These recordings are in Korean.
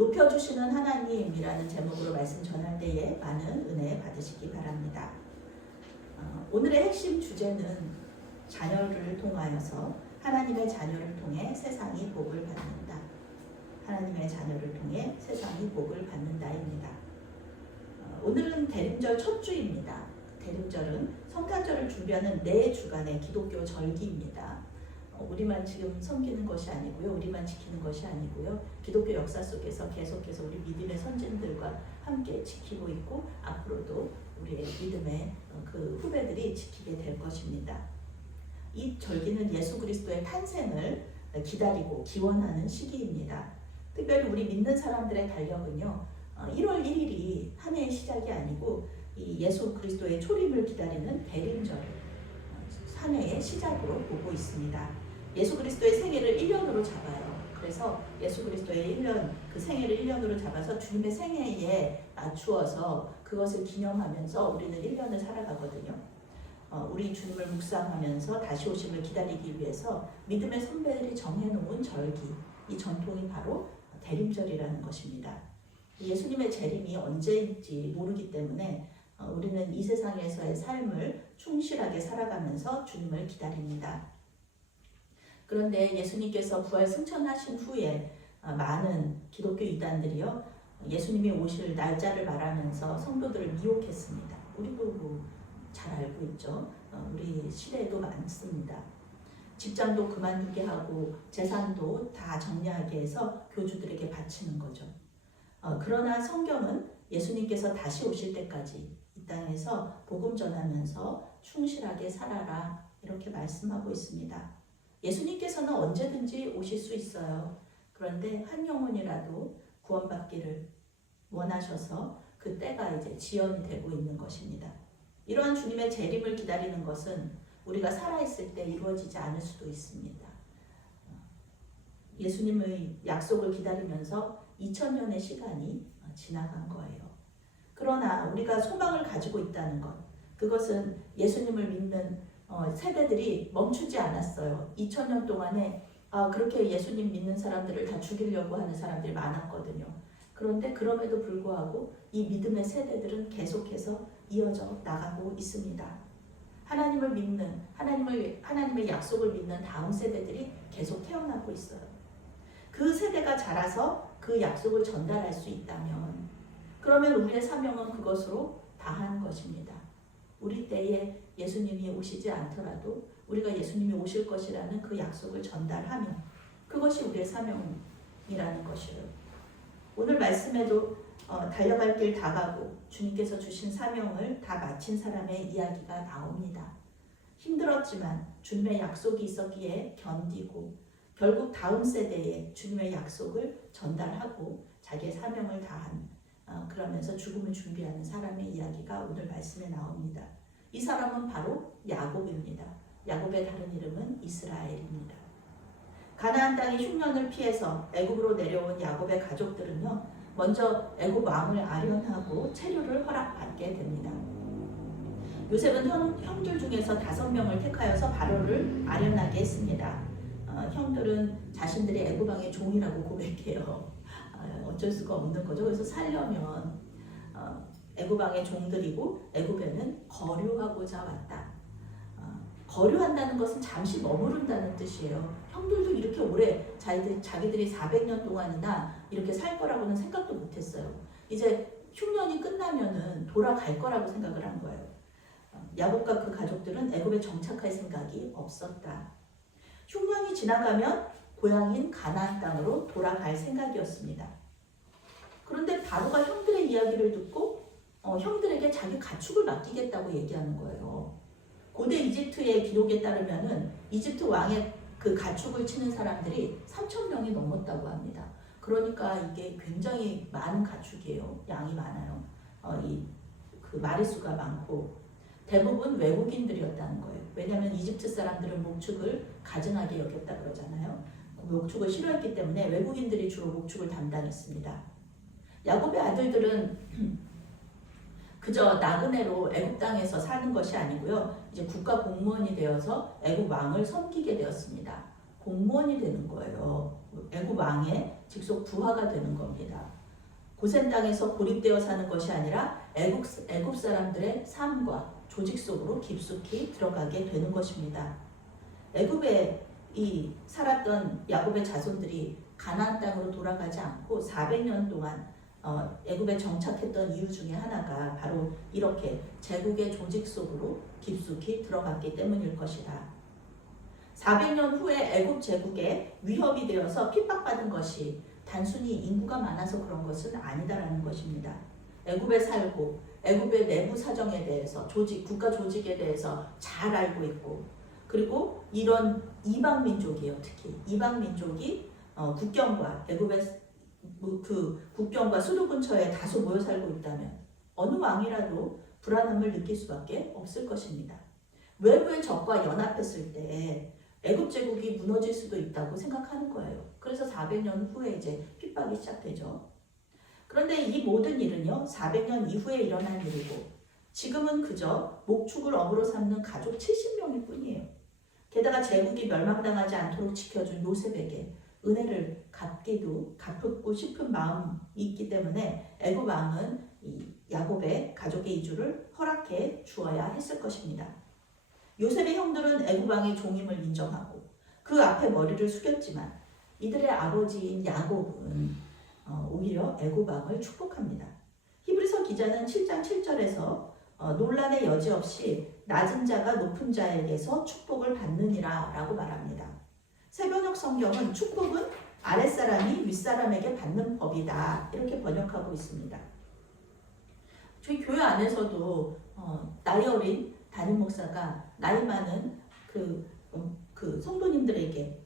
높여주시는 하나님이라는 제목으로 말씀 전할 때에 많은 은혜 받으시기 바랍니다. 오늘의 핵심 주제는 자녀를 통하여서 하나님의 자녀를 통해 세상이 복을 받는다. 하나님의 자녀를 통해 세상이 복을 받는다입니다. 오늘은 대림절 첫 주입니다. 대림절은 성탄절을 준비하는 4주간의 기독교 절기입니다. 우리만 지금 섬기는 것이 아니고요. 우리만 지키는 것이 아니고요. 기독교 역사 속에서 계속해서 우리 믿음의 선진들과 함께 지키고 있고 앞으로도 우리의 믿음의 그 후배들이 지키게 될 것입니다. 이 절기는 예수 그리스도의 탄생을 기다리고 기원하는 시기입니다. 특별히 우리 믿는 사람들의 달력은요. 1월 1일이 한 해의 시작이 아니고 이 예수 그리스도의 초림을 기다리는 대림절을 한 해의 시작으로 보고 있습니다. 예수 그리스도의 생애를 1년으로 잡아요. 그래서 예수 그리스도의 1년, 그 생애를 1년으로 잡아서 주님의 생애에 맞추어서 그것을 기념하면서 우리는 1년을 살아가거든요. 우리 주님을 묵상하면서 다시 오심을 기다리기 위해서 믿음의 선배들이 정해놓은 절기, 이 전통이 바로 대림절이라는 것입니다. 예수님의 재림이 언제인지 모르기 때문에 우리는 이 세상에서의 삶을 충실하게 살아가면서 주님을 기다립니다. 그런데 예수님께서 부활 승천하신 후에 많은 기독교 이단들이요 예수님이 오실 날짜를 말하면서 성도들을 미혹했습니다. 우리도 잘 알고 있죠. 우리 시대에도 많습니다. 직장도 그만두게 하고 재산도 다 정리하게 해서 교주들에게 바치는 거죠. 그러나 성경은 예수님께서 다시 오실 때까지 이 땅에서 복음 전하면서 충실하게 살아라 이렇게 말씀하고 있습니다. 예수님께서는 언제든지 오실 수 있어요. 그런데 한 영혼이라도 구원받기를 원하셔서 그 때가 이제 지연이 되고 있는 것입니다. 이러한 주님의 재림을 기다리는 것은 우리가 살아있을 때 이루어지지 않을 수도 있습니다. 예수님의 약속을 기다리면서 2000년의 시간이 지나간 거예요. 그러나 우리가 소망을 가지고 있다는 것, 그것은 예수님을 믿는 세대들이 멈추지 않았어요. 2000년 동안에 그렇게 예수님 믿는 사람들을 다 죽이려고 하는 사람들이 많았거든요. 그런데 그럼에도 불구하고 이 믿음의 세대들은 계속해서 이어져 나가고 있습니다. 하나님을 믿는, 하나님의 약속을 믿는 다음 세대들이 계속 태어나고 있어요. 그 세대가 자라서 그 약속을 전달할 수 있다면 그러면 우리의 사명은 그것으로 다하는 것입니다. 우리 때에 예수님이 오시지 않더라도 우리가 예수님이 오실 것이라는 그 약속을 전달하면 그것이 우리의 사명이라는 것이에요. 오늘 말씀에도 달려갈 길 다 가고 주님께서 주신 사명을 다 마친 사람의 이야기가 나옵니다. 힘들었지만 주님의 약속이 있었기에 견디고 결국 다음 세대에 주님의 약속을 전달하고 자기의 사명을 다한 그러면서 죽음을 준비하는 사람의 이야기가 오늘 말씀에 나옵니다. 이 사람은 바로 야곱입니다. 야곱의 다른 이름은 이스라엘입니다. 가나안 땅의 흉년을 피해서 애굽으로 내려온 야곱의 가족들은요, 먼저 애굽 왕을 아련하고 체류를 허락받게 됩니다. 요셉은 형들 중에서 5명을 택하여서 바로를 아련하게 했습니다. 형들은 자신들이 애굽 왕의 종이라고 고백해요. 어쩔 수가 없는 거죠. 그래서 살려면 애굽 왕의 종들이고 애굽에는 거류하고자 왔다. 거류한다는 것은 잠시 머무른다는 뜻이에요. 형들도 이렇게 오래 자기들이 400년 동안이나 이렇게 살 거라고는 생각도 못했어요. 이제 흉년이 끝나면은 돌아갈 거라고 생각을 한 거예요. 야곱과 그 가족들은 애굽에 정착할 생각이 없었다. 흉년이 지나가면 고향인 가나안 땅으로 돌아갈 생각이었습니다. 그런데 바로가 형들의 이야기를 듣고 형들에게 자기 가축을 맡기겠다고 얘기하는 거예요. 고대 이집트의 기록에 따르면은 이집트 왕의 그 가축을 치는 사람들이 3,000명이 넘었다고 합니다. 그러니까 이게 굉장히 많은 가축이에요. 양이 많아요. 그 마리수가 많고 대부분 외국인들이었다는 거예요. 왜냐하면 이집트 사람들은 목축을 가증하게 여겼다 그러잖아요. 목축을 싫어했기 때문에 외국인들이 주로 목축을 담당했습니다. 야곱의 아들들은 그저 나그네로 애굽 땅에서 사는 것이 아니고요. 이제 국가 공무원이 되어서 애굽 왕을 섬기게 되었습니다. 공무원이 되는 거예요. 애굽 왕의 직속 부하가 되는 겁니다. 고센 땅에서 고립되어 사는 것이 아니라 애굽 사람들의 삶과 조직 속으로 깊숙이 들어가게 되는 것입니다. 애굽에 살았던 야곱의 자손들이 가나안 땅으로 돌아가지 않고 400년 동안 애굽에 정착했던 이유 중에 하나가 바로 이렇게 제국의 조직 속으로 깊숙이 들어갔기 때문일 것이다. 400년 후에 애굽 제국에 위협이 되어서 핍박받은 것이 단순히 인구가 많아서 그런 것은 아니다라는 것입니다. 애굽에 살고 애굽의 내부 사정에 대해서 국가 조직에 대해서 잘 알고 있고, 그리고 이런 이방 민족이에요. 특히 이방 민족이 국경과 애굽의 그 국경과 수도 근처에 다소 모여 살고 있다면 어느 왕이라도 불안함을 느낄 수밖에 없을 것입니다. 외부의 적과 연합했을 때 애굽 제국이 무너질 수도 있다고 생각하는 거예요. 그래서 400년 후에 이제 핍박이 시작되죠. 그런데 이 모든 일은요, 400년 이후에 일어난 일이고, 지금은 그저 목축을 어부로 삼는 가족 70명일 뿐이에요. 게다가 제국이 멸망당하지 않도록 지켜준 요셉에게 은혜를 갚고 싶은 마음이 있기 때문에 애굽 왕은 이 야곱의 가족의 이주를 허락해 주어야 했을 것입니다. 요셉의 형들은 애굽 왕의 종임을 인정하고 그 앞에 머리를 숙였지만 이들의 아버지인 야곱은 오히려 애굽 왕을 축복합니다. 히브리서 기자는 7장 7절에서 논란의 여지 없이 낮은 자가 높은 자에게서 축복을 받느니라 라고 말합니다. 새번역 성경은 축복은 아랫사람이 윗사람에게 받는 법이다 이렇게 번역하고 있습니다. 저희 교회 안에서도 나이 어린 담임 목사가 나이 많은 그 성도님들에게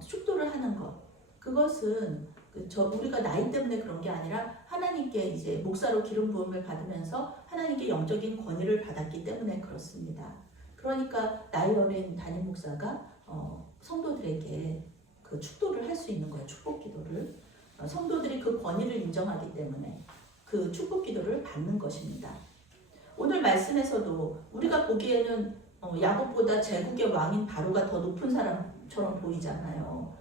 축도를 하는 것, 그것은 우리가 나이 때문에 그런 게 아니라 하나님께 이제 목사로 기름 부음을 받으면서 하나님께 영적인 권위를 받았기 때문에 그렇습니다. 그러니까 나이 어린 담임 목사가 성도들에게 그 축도를 할 수 있는 거예요. 축복 기도를. 성도들이 그 권위를 인정하기 때문에 그 축복 기도를 받는 것입니다. 오늘 말씀에서도 우리가 보기에는 야곱보다 제국의 왕인 바로가 더 높은 사람처럼 보이잖아요.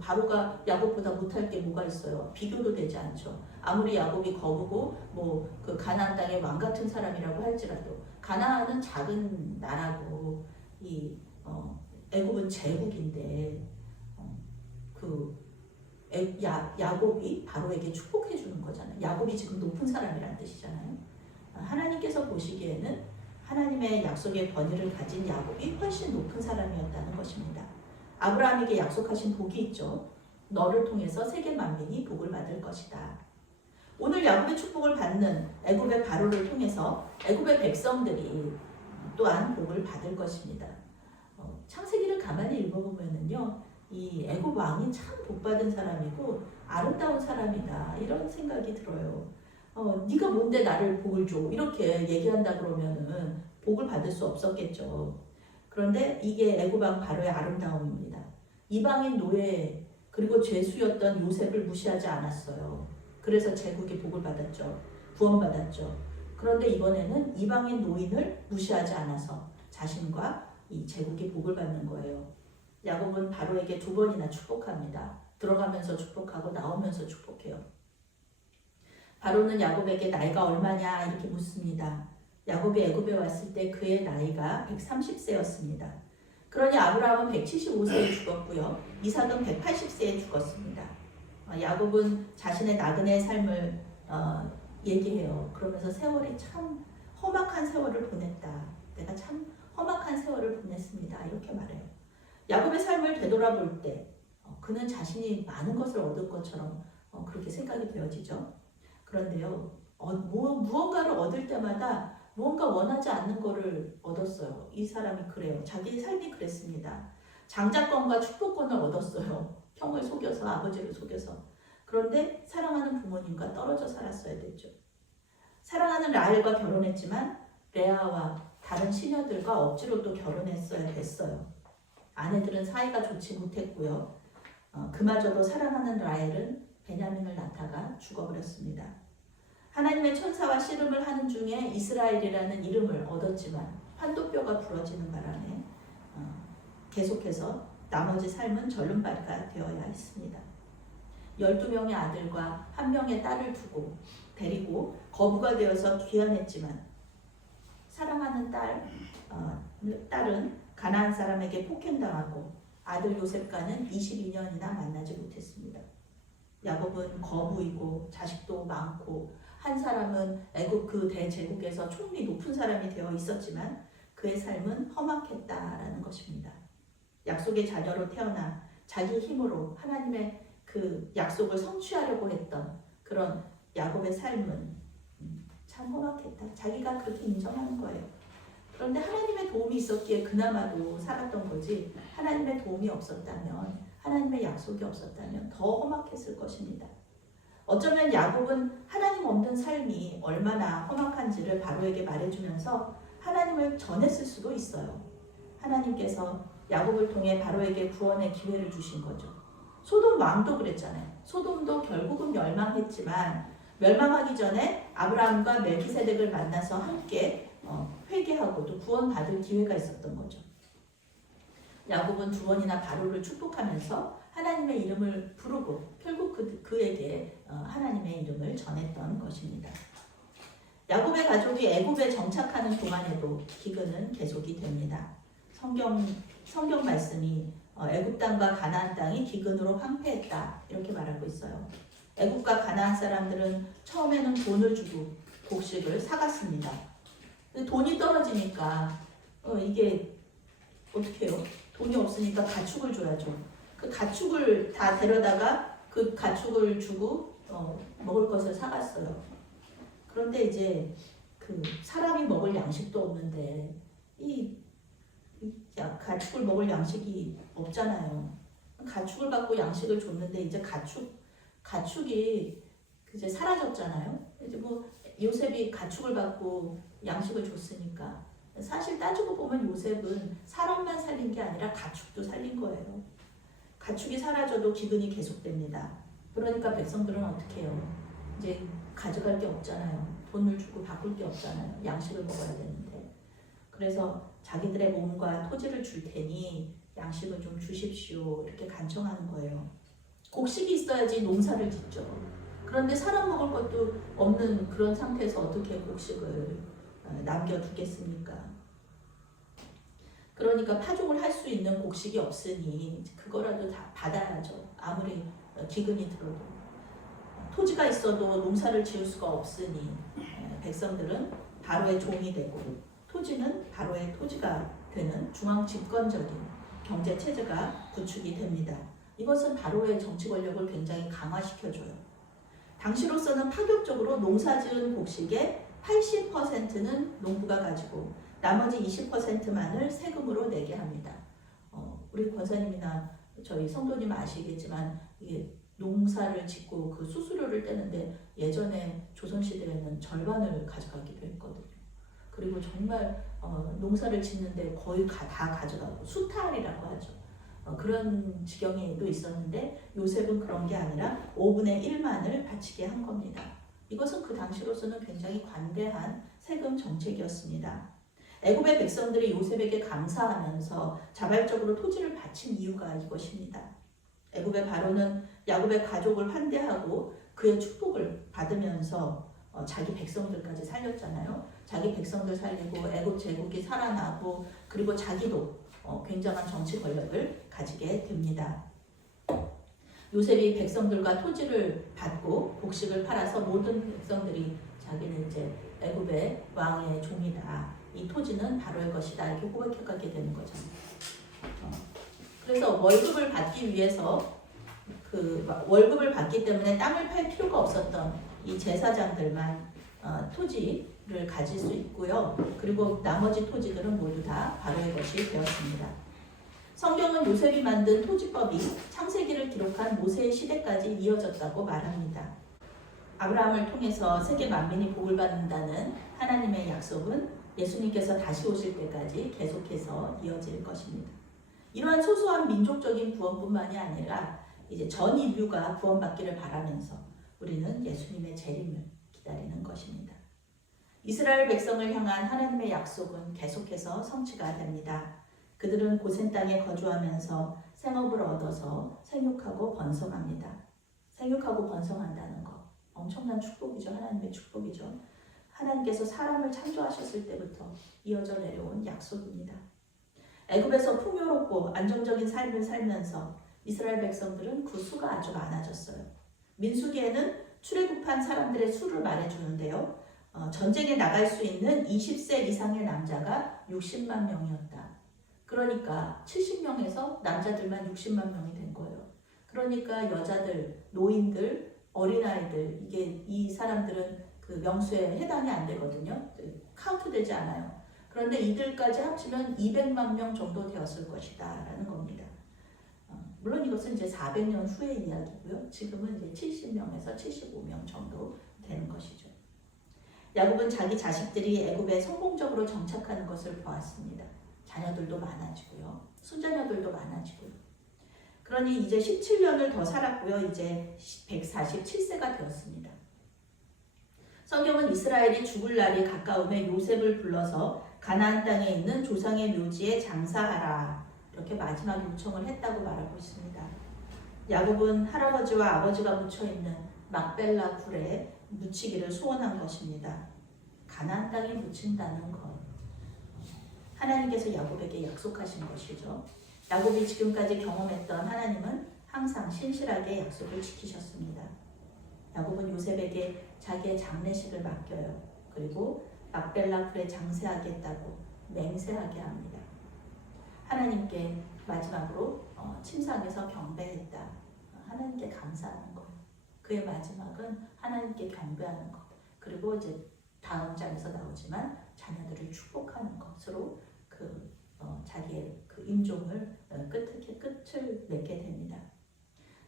바로가 야곱보다 못할 게 뭐가 있어요? 비교도 되지 않죠. 아무리 야곱이 거부고 그 가나안 땅의 왕 같은 사람이라고 할지라도 가나안은 작은 나라고 애굽은 제국인데 야곱이 바로에게 축복해 주는 거잖아요. 야곱이 지금 높은 사람이라는 뜻이잖아요. 하나님께서 보시기에는 하나님의 약속의 권위를 가진 야곱이 훨씬 높은 사람이었다는 것입니다. 아브라함에게 약속하신 복이 있죠. 너를 통해서 세계 만민이 복을 받을 것이다. 오늘 야곱의 축복을 받는 애굽의 바로를 통해서 애굽의 백성들이 또한 복을 받을 것입니다. 창세기를 가만히 읽어보면은요, 이 애굽 왕이 참 복받은 사람이고 아름다운 사람이다 이런 생각이 들어요. 네가 뭔데 나를 복을 줘 이렇게 얘기한다 그러면은 복을 받을 수 없었겠죠. 그런데 이게 애굽 왕 바로의 아름다움입니다. 이방인 노예 그리고 죄수였던 요셉을 무시하지 않았어요. 그래서 제국이 복을 받았죠. 구원받았죠. 그런데 이번에는 이방인 노인을 무시하지 않아서 자신과 이 제국이 복을 받는 거예요. 야곱은 바로에게 2번이나 축복합니다. 들어가면서 축복하고 나오면서 축복해요. 바로는 야곱에게 나이가 얼마냐 이렇게 묻습니다. 야곱이 애굽에 왔을 때 그의 나이가 130세였습니다. 그러니 아브라함은 175세에 죽었고요. 이삭은 180세에 죽었습니다. 야곱은 자신의 나그네의 삶을 얘기해요. 그러면서 세월이 참 험악한 세월을 보냈다. 내가 참 험악한 세월을 보냈습니다. 이렇게 말해요. 야곱의 삶을 되돌아볼 때 그는 자신이 많은 것을 얻을 것처럼 그렇게 생각이 되어지죠. 그런데요, 무언가를 얻을 때마다 무언가 원하지 않는 것을 얻었어요. 이 사람이 그래요. 자기 삶이 그랬습니다. 장자권과 축복권을 얻었어요. 형을 속여서, 아버지를 속여서. 그런데 사랑하는 부모님과 떨어져 살았어야 됐죠. 사랑하는 라헬과 결혼했지만 레아와 다른 시녀들과 억지로 또 결혼했어야 됐어요. 아내들은 사이가 좋지 못했고요. 그마저도 사랑하는 라헬은 베냐민을 낳다가 죽어버렸습니다. 하나님의 천사와 씨름을 하는 중에 이스라엘이라는 이름을 얻었지만 판도뼈가 부러지는 바람에 계속해서 나머지 삶은 절름발이가 되어야 했습니다. 12명의 아들과 1명의 딸을 두고 데리고 거부가 되어서 귀환했지만 사랑하는 딸은 가나안 사람에게 폭행당하고 아들 요셉과는 22년이나 만나지 못했습니다. 야곱은 거부이고 자식도 많고 한 사람은 애굽 그 대제국에서 총리 높은 사람이 되어 있었지만 그의 삶은 험악했다라는 것입니다. 약속의 자녀로 태어나 자기 힘으로 하나님의 그 약속을 성취하려고 했던 그런 야곱의 삶은 참 험악했다. 자기가 그렇게 인정하는 거예요. 그런데 하나님의 도움이 있었기에 그나마도 살았던 거지, 하나님의 도움이 없었다면, 하나님의 약속이 없었다면 더 험악했을 것입니다. 어쩌면 야곱은 하나님 없는 삶이 얼마나 험악한지를 바로에게 말해주면서 하나님을 전했을 수도 있어요. 하나님께서 야곱을 통해 바로에게 구원의 기회를 주신 거죠. 소돔 왕도 그랬잖아요. 소돔도 결국은 멸망했지만 멸망하기 전에 아브라함과 멜기세덱을 만나서 함께 회개하고 또 구원받을 기회가 있었던 거죠. 야곱은 두 번이나 바로를 축복하면서 하나님의 이름을 부르고 결국 그에게 하나님의 이름을 전했던 것입니다. 야곱의 가족이 애굽에 정착하는 동안에도 기근은 계속이 됩니다. 성경 말씀이 애굽 땅과 가나안 땅이 기근으로 황폐했다 이렇게 말하고 있어요. 애굽과 가나안 사람들은 처음에는 돈을 주고 곡식을 사갔습니다. 돈이 떨어지니까 이게 어떻게 해요? 돈이 없으니까 가축을 줘야죠. 그 가축을 다 데려다가 그 가축을 주고 먹을 것을 사갔어요. 그런데 이제 그 사람이 먹을 양식도 없는데 이 가축을 먹을 양식이 없잖아요. 가축을 갖고 양식을 줬는데 이제 가축이 이제 사라졌잖아요. 이제 뭐 요셉이 가축을 갖고 양식을 줬으니까 사실 따지고 보면 요셉은 사람만 살린 게 아니라 가축도 살린 거예요. 가축이 사라져도 기근이 계속됩니다. 그러니까 백성들은 어떻게 해요? 이제 가져갈 게 없잖아요. 돈을 주고 바꿀 게 없잖아요. 양식을 먹어야 되는데. 그래서 자기들의 몸과 토지를 줄 테니 양식을 좀 주십시오. 이렇게 간청하는 거예요. 곡식이 있어야지 농사를 짓죠. 그런데 사람 먹을 것도 없는 그런 상태에서 어떻게 곡식을 남겨두겠습니까? 그러니까 파종을 할 수 있는 곡식이 없으니 그거라도 다 받아야죠. 아무리 기근이 들어도. 토지가 있어도 농사를 지을 수가 없으니 백성들은 바로의 종이 되고 토지는 바로의 토지가 되는 중앙 집권적인 경제 체제가 구축이 됩니다. 이것은 바로의 정치 권력을 굉장히 강화시켜줘요. 당시로서는 파격적으로 농사지은 곡식의 80%는 농부가 가지고 나머지 20%만을 세금으로 내게 합니다. 우리 권사님이나 저희 성도님 아시겠지만 이게 농사를 짓고 그 수수료를 떼는데 예전에 조선시대에는 절반을 가져가기도 했거든요. 그리고 정말 농사를 짓는데 거의 다 가져가고 수탈이라고 하죠. 그런 지경에도 있었는데 요셉은 그런 게 아니라 5분의 1만을 바치게 한 겁니다. 이것은 그 당시로서는 굉장히 관대한 세금 정책이었습니다. 애굽의 백성들이 요셉에게 감사하면서 자발적으로 토지를 바친 이유가 이것입니다. 애굽의 바로는 야곱의 가족을 환대하고 그의 축복을 받으면서 자기 백성들까지 살렸잖아요. 자기 백성들 살리고 애굽 제국이 살아나고 그리고 자기도 굉장한 정치 권력을 가지게 됩니다. 요셉이 백성들과 토지를 받고 곡식을 팔아서 모든 백성들이 자기는 이제 애굽의 왕의 종이다. 이 토지는 바로의 것이다. 이렇게 고백해가게 되는 거죠. 그래서 월급을 받기 위해서 월급을 받기 때문에 땅을 팔 필요가 없었던 이 제사장들만 토지를 가질 수 있고요. 그리고 나머지 토지들은 모두 다 바로의 것이 되었습니다. 성경은 요셉이 만든 토지법이 창세기를 기록한 모세의 시대까지 이어졌다고 말합니다. 아브라함을 통해서 세계 만민이 복을 받는다는 하나님의 약속은 예수님께서 다시 오실 때까지 계속해서 이어질 것입니다. 이러한 소소한 민족적인 구원뿐만이 아니라 이제 전 인류가 구원받기를 바라면서 우리는 예수님의 재림을 기다리는 것입니다. 이스라엘 백성을 향한 하나님의 약속은 계속해서 성취가 됩니다. 그들은 고센 땅에 거주하면서 생업을 얻어서 생육하고 번성합니다. 생육하고 번성한다는 거 엄청난 축복이죠. 하나님의 축복이죠. 하나님께서 사람을 창조하셨을 때부터 이어져 내려온 약속입니다. 애굽에서 풍요롭고 안정적인 삶을 살면서 이스라엘 백성들은 그 수가 아주 많아졌어요. 민수기에는 출애굽한 사람들의 수를 말해주는데요. 전쟁에 나갈 수 있는 20세 이상의 남자가 60만 명이었다. 그러니까 70명에서 남자들만 60만 명이 된 거예요. 그러니까 여자들, 노인들, 어린아이들 이 사람들은 그 명수에 해당이 안 되거든요. 카운트되지 않아요. 그런데 이들까지 합치면 200만 명 정도 되었을 것이다 라는 겁니다. 물론 이것은 이제 400년 후의 이야기고요. 지금은 이제 70명에서 75명 정도 되는 것이죠. 야곱은 자기 자식들이 애굽에 성공적으로 정착하는 것을 보았습니다. 자녀들도 많아지고요. 손자녀들도 많아지고요. 그러니 이제 17년을 더 살았고요. 이제 147세가 되었습니다. 성경은 이스라엘이 죽을 날이 가까움에 요셉을 불러서 가나안 땅에 있는 조상의 묘지에 장사하라 이렇게 마지막 요청을 했다고 말하고 있습니다. 야곱은 할아버지와 아버지가 묻혀있는 막벨라 굴에 묻히기를 소원한 것입니다. 가나안 땅에 묻힌다는 것. 하나님께서 야곱에게 약속하신 것이죠. 야곱이 지금까지 경험했던 하나님은 항상 신실하게 약속을 지키셨습니다. 야곱은 요셉에게 자기의 장례식을 맡겨요. 그리고 막벨라 굴에 장사하겠다고 맹세하게 합니다. 하나님께 마지막으로 침상에서 경배했다. 하나님께 감사하는 것. 그의 마지막은 하나님께 경배하는 것. 그리고 이제 다음 장에서 나오지만 자녀들을 축복하는 것으로 자기의 그 임종을 끝을 맺게 됩니다.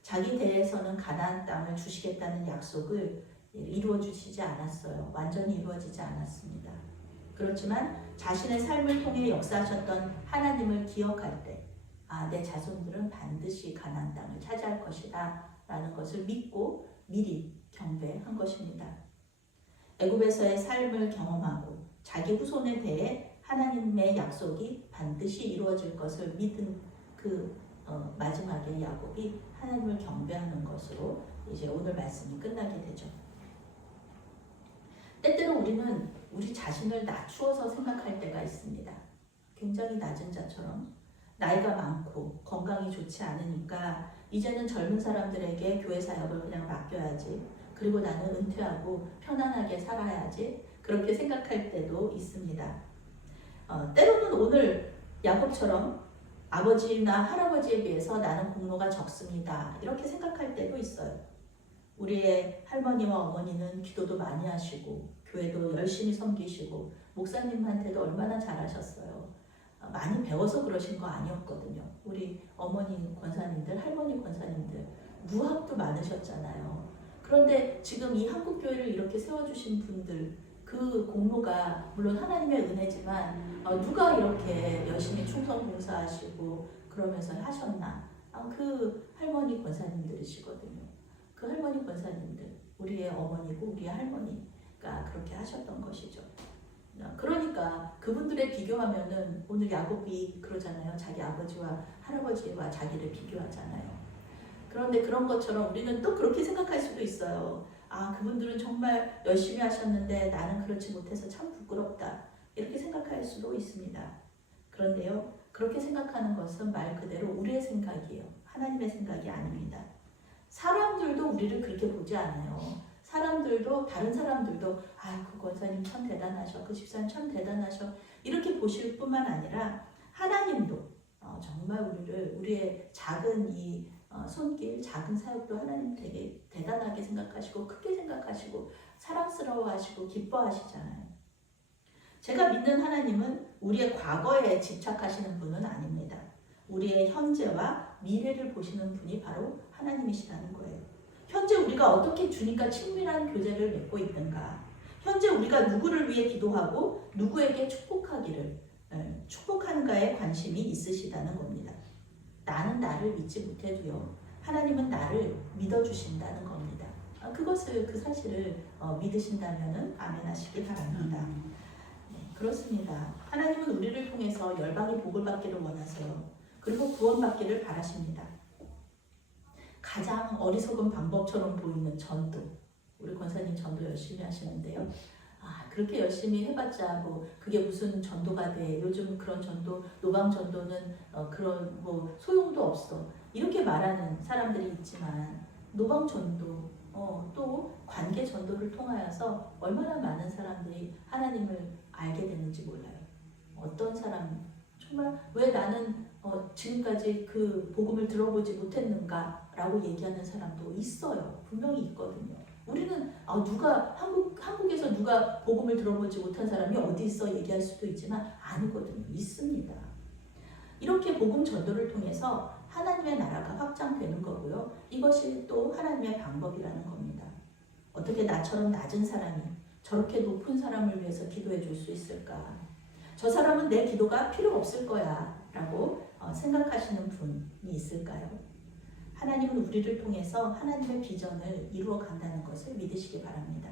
자기 대에서는 가나안 땅을 주시겠다는 약속을 이루어 주시지 않았어요. 완전히 이루어지지 않았습니다. 그렇지만 자신의 삶을 통해 역사하셨던 하나님을 기억할 때, 내 자손들은 반드시 가나안 땅을 차지할 것이다 라는 것을 믿고 미리 경배한 것입니다. 애굽에서의 삶을 경험하고 자기 후손에 대해 하나님의 약속이 반드시 이루어질 것을 믿은 마지막에 야곱이 하나님을 경배하는 것으로 이제 오늘 말씀이 끝나게 되죠. 때때로 우리는 우리 자신을 낮추어서 생각할 때가 있습니다. 굉장히 낮은 자처럼 나이가 많고 건강이 좋지 않으니까 이제는 젊은 사람들에게 교회 사역을 그냥 맡겨야지. 그리고 나는 은퇴하고 편안하게 살아야지. 그렇게 생각할 때도 있습니다. 때로는 오늘 야곱처럼 아버지나 할아버지에 비해서 나는 공로가 적습니다. 이렇게 생각할 때도 있어요. 우리의 할머니와 어머니는 기도도 많이 하시고 교회도 열심히 섬기시고 목사님한테도 얼마나 잘하셨어요. 많이 배워서 그러신 거 아니었거든요. 우리 어머니 권사님들, 할머니 권사님들 무학도 많으셨잖아요. 그런데 지금 이 한국교회를 이렇게 세워주신 분들 그 공로가 물론 하나님의 은혜지만 누가 이렇게 열심히 충성 봉사하시고 그러면서 하셨나? 그 할머니 권사님들이시거든요. 그 할머니 권사님들, 우리의 어머니고 우리의 할머니가 그렇게 하셨던 것이죠. 그러니까 그분들에 비교하면은 오늘 야곱이 그러잖아요. 자기 아버지와 할아버지와 자기를 비교하잖아요. 그런데 그런 것처럼 우리는 또 그렇게 생각할 수도 있어요. 그분들은 정말 열심히 하셨는데 나는 그렇지 못해서 참 부끄럽다. 이렇게 생각할 수도 있습니다. 그런데요, 그렇게 생각하는 것은 말 그대로 우리의 생각이에요. 하나님의 생각이 아닙니다. 사람들도 우리를 그렇게 보지 않아요. 사람들도 다른 사람들도 그 권사님 참 대단하셔. 그 집사님 참 대단하셔. 이렇게 보실 뿐만 아니라 하나님도 정말 우리의 작은 이 손길, 작은 사역도 하나님 되게 대단하게 생각하시고 크게 생각하시고 사랑스러워하시고 기뻐하시잖아요. 제가 믿는 하나님은 우리의 과거에 집착하시는 분은 아닙니다. 우리의 현재와 미래를 보시는 분이 바로 하나님이시라는 거예요. 현재 우리가 어떻게 주님과 친밀한 교제를 맺고 있는가? 현재 우리가 누구를 위해 기도하고 누구에게 축복하는가에 관심이 있으시다는 겁니다. 나는 나를 믿지 못해도요. 하나님은 나를 믿어주신다는 겁니다. 그 사실을 믿으신다면 아멘 하시기 바랍니다. 네. 그렇습니다. 하나님은 우리를 통해서 열방이 복을 받기를 원하세요. 그리고 구원받기를 바라십니다. 가장 어리석은 방법처럼 보이는 전도. 우리 권사님 전도 열심히 하시는데요. 그렇게 열심히 해봤자 뭐 그게 무슨 전도가 돼. 요즘 그런 전도, 노방 전도는 그런 뭐 소용도 없어. 이렇게 말하는 사람들이 있지만 노방 전도, 또 관계 전도를 통하여서 얼마나 많은 사람들이 하나님을 알게 되는지 몰라요. 어떤 사람 정말 왜 나는 지금까지 그 복음을 들어보지 못했는가라고 얘기하는 사람도 있어요. 분명히 있거든요. 우리는 누가 한국에서 누가 복음을 들어보지 못한 사람이 어디 있어 얘기할 수도 있지만 아니거든요. 있습니다. 이렇게 복음 전도를 통해서 하나님의 나라가 확장되는 거고요. 이것이 또 하나님의 방법이라는 겁니다. 어떻게 나처럼 낮은 사람이 저렇게 높은 사람을 위해서 기도해 줄 수 있을까? 저 사람은 내 기도가 필요 없을 거야 라고 생각하시는 분이 있을까요? 하나님은 우리를 통해서 하나님의 비전을 이루어 간다는 것을 믿으시기 바랍니다.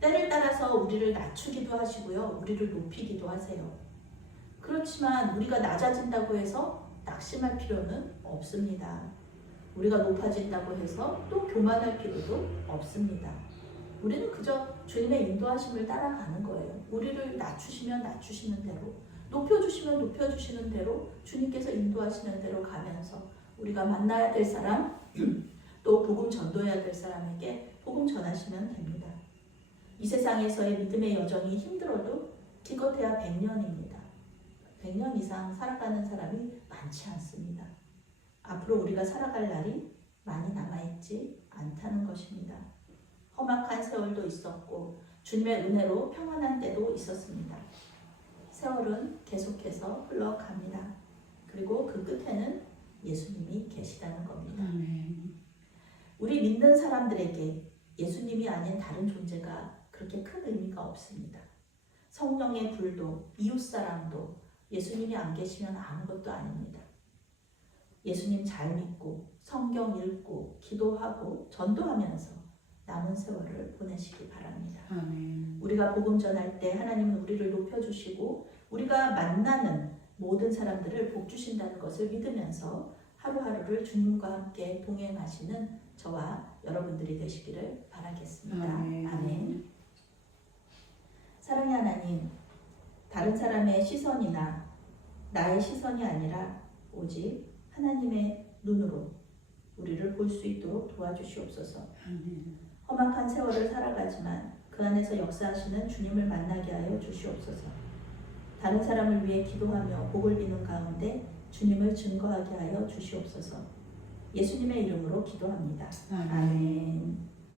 때를 따라서 우리를 낮추기도 하시고요. 우리를 높이기도 하세요. 그렇지만 우리가 낮아진다고 해서 낙심할 필요는 없습니다. 우리가 높아진다고 해서 또 교만할 필요도 없습니다. 우리는 그저 주님의 인도하심을 따라가는 거예요. 우리를 낮추시면 낮추시는 대로, 높여주시면 높여주시는 대로 주님께서 인도하시는 대로 가면서 우리가 만나야 될 사람, 또 복음 전도해야 될 사람에게 복음 전하시면 됩니다. 이 세상에서의 믿음의 여정이 힘들어도 기껏해야 100년입니다. 100년 이상 살아가는 사람이 많지 않습니다. 앞으로 우리가 살아갈 날이 많이 남아있지 않다는 것입니다. 험악한 세월도 있었고 주님의 은혜로 평안한 때도 있었습니다. 세월은 계속해서 흘러갑니다. 그리고 그 끝에는 예수님이 계시다는 겁니다. 우리 믿는 사람들에게 예수님이 아닌 다른 존재가 그렇게 큰 의미가 없습니다. 성령의 불도, 이웃사랑도 예수님이 안 계시면 아무것도 아닙니다. 예수님 잘 믿고 성경 읽고 기도하고 전도하면서 남은 세월을 보내시기 바랍니다. 아멘. 우리가 복음 전할 때 하나님은 우리를 높여주시고 우리가 만나는 모든 사람들을 복 주신다는 것을 믿으면서 하루하루를 주님과 함께 동행하시는 저와 여러분들이 되시기를 바라겠습니다. 아멘. 아멘. 사랑의 하나님, 다른 사람의 시선이나 나의 시선이 아니라 오직 하나님의 눈으로 우리를 볼 수 있도록 도와주시옵소서. 아멘. 험악한 세월을 살아가지만 그 안에서 역사하시는 주님을 만나게 하여 주시옵소서. 다른 사람을 위해 기도하며 복을 비는 가운데 주님을 증거하게 하여 주시옵소서. 예수님의 이름으로 기도합니다. 아멘. 아멘.